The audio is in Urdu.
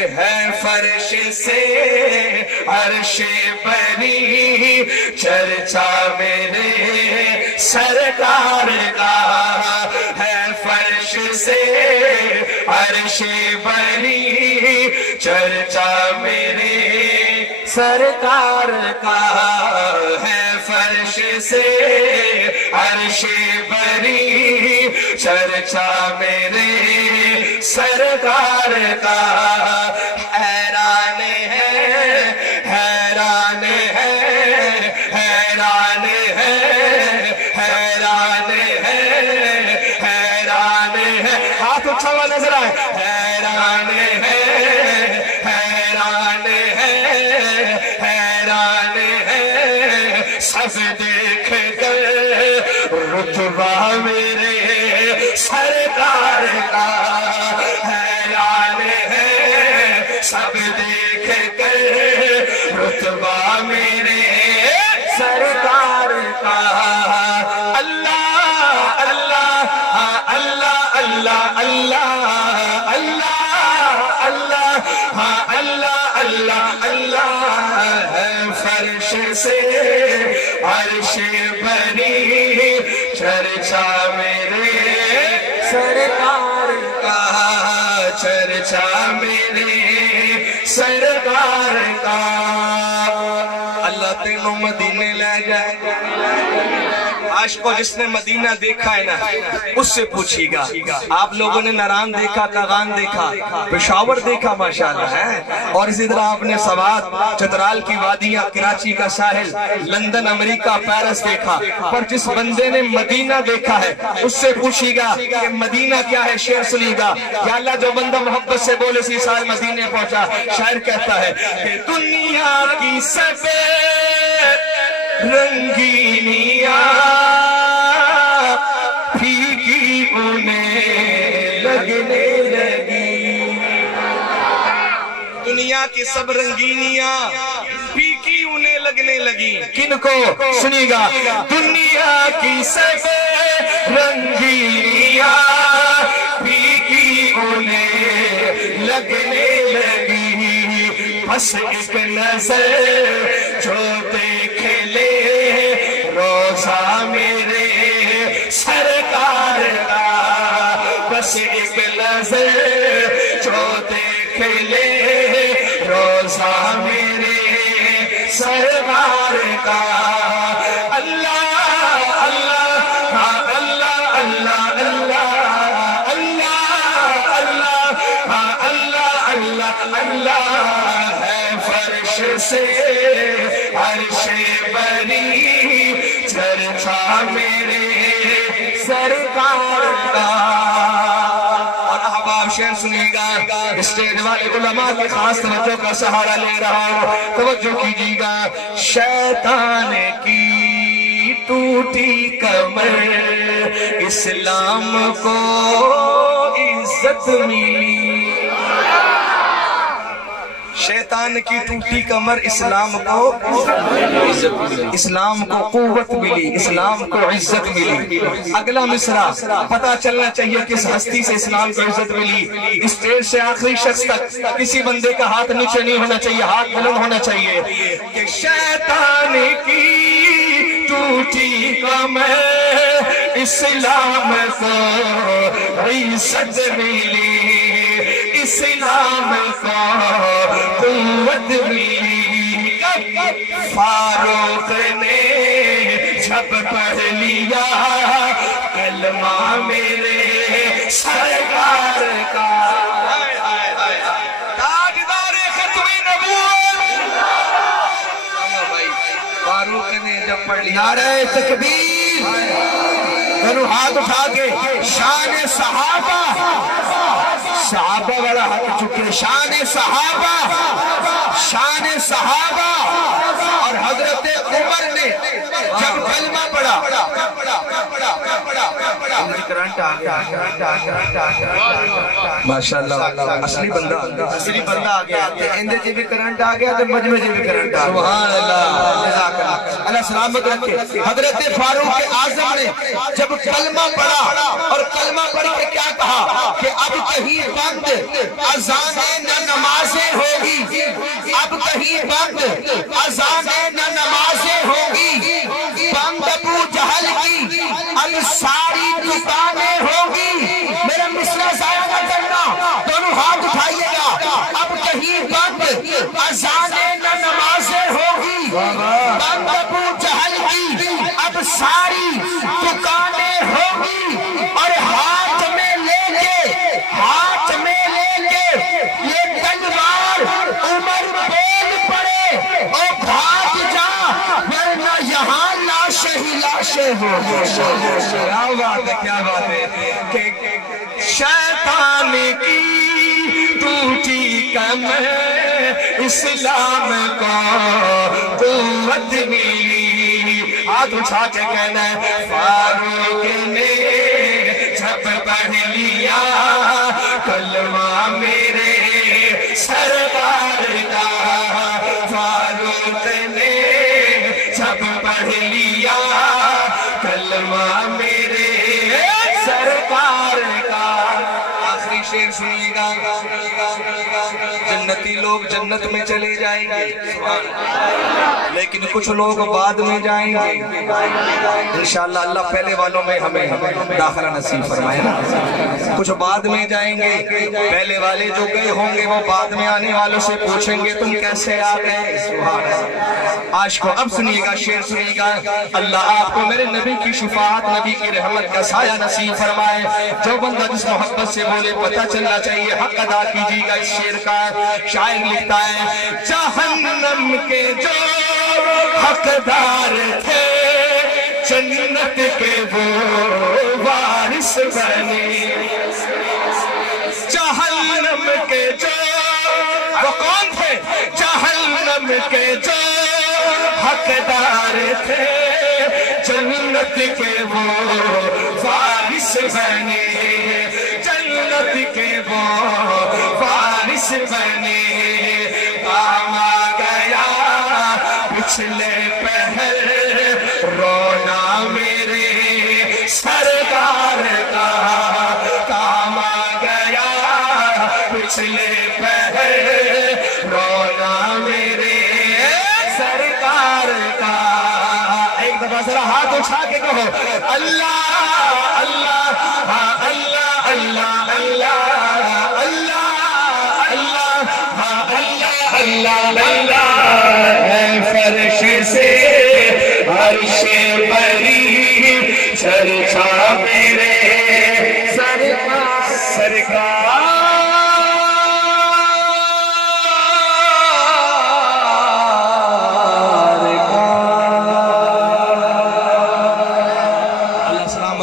کہ ہے فرش سے عرش بری چرچا میرے سرکار کا، ہے فرش سے عرش بری چرچا میرے سرکار کا، ہے فرش سے عرش بری چرچا میرے سرکار کا، حیران ہے حیران ہے حیران ہے حیران ہے حیران ہے، ہاتھ اٹھا ہوا نظر آئے، حیران ہے حیران ہے حیران ہے، سب دیکھ کر رتبہ میرے سرکار کا، حیران ہے سب دیکھ کر رتبہ میرے سرکار کا، اللہ اللہ اللہ اللہ اللہ اللہ اللہ اللہ اللہ اللہ، ہے فرش سے عرش بری چرچا میرے سرکار کا، چرچا میرے سرکار کا، اللہ تینوں مدینے لے جائے، عاشقوں جس نے مدینہ دیکھا ہے نا اس سے پوچھیے گا، آپ لوگوں نے ناران دیکھا، کاغان دیکھا، پشاور دیکھا ماشاءاللہ ہے، اور اسی طرح آپ نے سوات، چترال کی وادیاں، کراچی کا ساحل، لندن، امریکہ، پیرس دیکھا، پر جس بندے نے مدینہ دیکھا ہے اس سے پوچھیے گا کہ مدینہ کیا ہے، شعر سنیے گا، یا اللہ جو بندہ محبت سے بولے سی سال مدینے پہنچا، شاعر کہتا ہے کہ دنیا کی سب رنگینیاں پھیکی انہیں لگنے لگی، دنیا کی سب رنگینیاں پھیکی انہیں لگنے لگی، کن کو سنیے گا، دنیا کی سب رنگینیاں پھیکی انہیں لگنے لگی، بس ایک نظر جو دیکھ لے روزہ میرے سرکار کا، بس ایک نظر جو دیکھ لے روزہ میرے سرکار کا، اللہ اللہ اللہ اللہ اللہ اللہ اللہ اللہ اللہ، ہے فرش سے عرش بری چرچا میرے سرکار کا، اور احباب شعر سنیے گا، اسٹیج والے علماء کی خاص توجہ کا سہارا لے رہا ہوں، توجہ کیجیے گا، شیطان کی ٹوٹی کمر اسلام کو عزت ملی، شیطان کی ٹوٹی کمر اسلام کو اسلام کو قوت ملی، اسلام کو عزت ملی، اگلا مصرع پتا چلنا چاہیے کس ہستی سے اسلام کو عزت ملی، اسٹیج سے آخری شخص تک کسی بندے کا ہاتھ نیچے نہیں ہونا چاہیے، ہاتھ بلند ہونا چاہیے، کہ شیطان کی ٹوٹی کمر اسلام کو عزت ملی، اسلام کو قوت ملی، فاروق نے جب پڑھ لیا کلمہ میرے سرکار کا، تاجدار ختم نبوت، فاروق نے جب پڑھ لیا، نعرہ تکبیر، دونوں ہاتھ اٹھا کے شان صحابہ، صحابہ والا ہاتھ چکے، شان صحابہ، شان صحابہ، اور حضرت عمر نے جب کلمہ پڑھا، ماشاءاللہ اصلی بندہ آ گیا، اندر جی بھی کرنٹ آ گیا تو مجمع جی بھی کرنٹ آ گیا، سبحان اللہ، اللہ سلامت رکھے، حضرت فاروق اعظم نے جب کلمہ پڑھا، اور کلمہ پڑھ کے کیا کہا کہ اب کہیں بند اذان نہ نماز کیا بات ہے، کیا بات ہے کہ شیطان کی ٹوٹی کمر اسلام کو قوت ملی. ہاتھ اٹھا کے کہنا ہے فاروق نے جب پڑھ لیا کلمہ میرے سرکار کا. فاروق نے جب پڑھ لیا کلمہ میرے سرکار کا. آخری شعر سنیے گا. جنتی لوگ جنت میں چلے جائیں گے لیکن کچھ لوگ بعد میں جائیں گے انشاءاللہ. اللہ پہلے والوں میں ہمیں داخلہ نصیب فرمائے نا. کچھ بعد میں جائیں گے، پہلے والے جو گئے ہوں گے وہ بعد میں آنے والوں سے پوچھیں گے تم کیسے آ گئے. سبحان اللہ. عاشقو اب سنیے گا، شعر سنیے گا. اللہ آپ کو میرے نبی کی شفاعت، نبی کی رحمت کا سایہ نصیب فرمائے. جو بندہ جس محبت سے بولے پتہ چلنا چاہیے حق ادا کیجیے گا. اس شعر کا شاعر لکھتا ہے جہنم کے جو حقدار تھے جنت کے وہ وارث بنے. جہنم کے جو وہ کون تھے؟ جہنم کے جو حقدار تھے جنت کے وہ وارث بنے. جنت کے وہ وارث بنے. کام آ گیا پچھلے پہر رونا میرے سرکار کا. کام آ گیا پچھلے پہر رونا میرے سرکار کا. ایک دفعہ ذرا ہاتھ اٹھا کے کہو اللہ اللہ ہاں اللہ اللہ اللہ اللہ اللہ ہاں اللہ اللہ اللہ. فرش سے عرش پر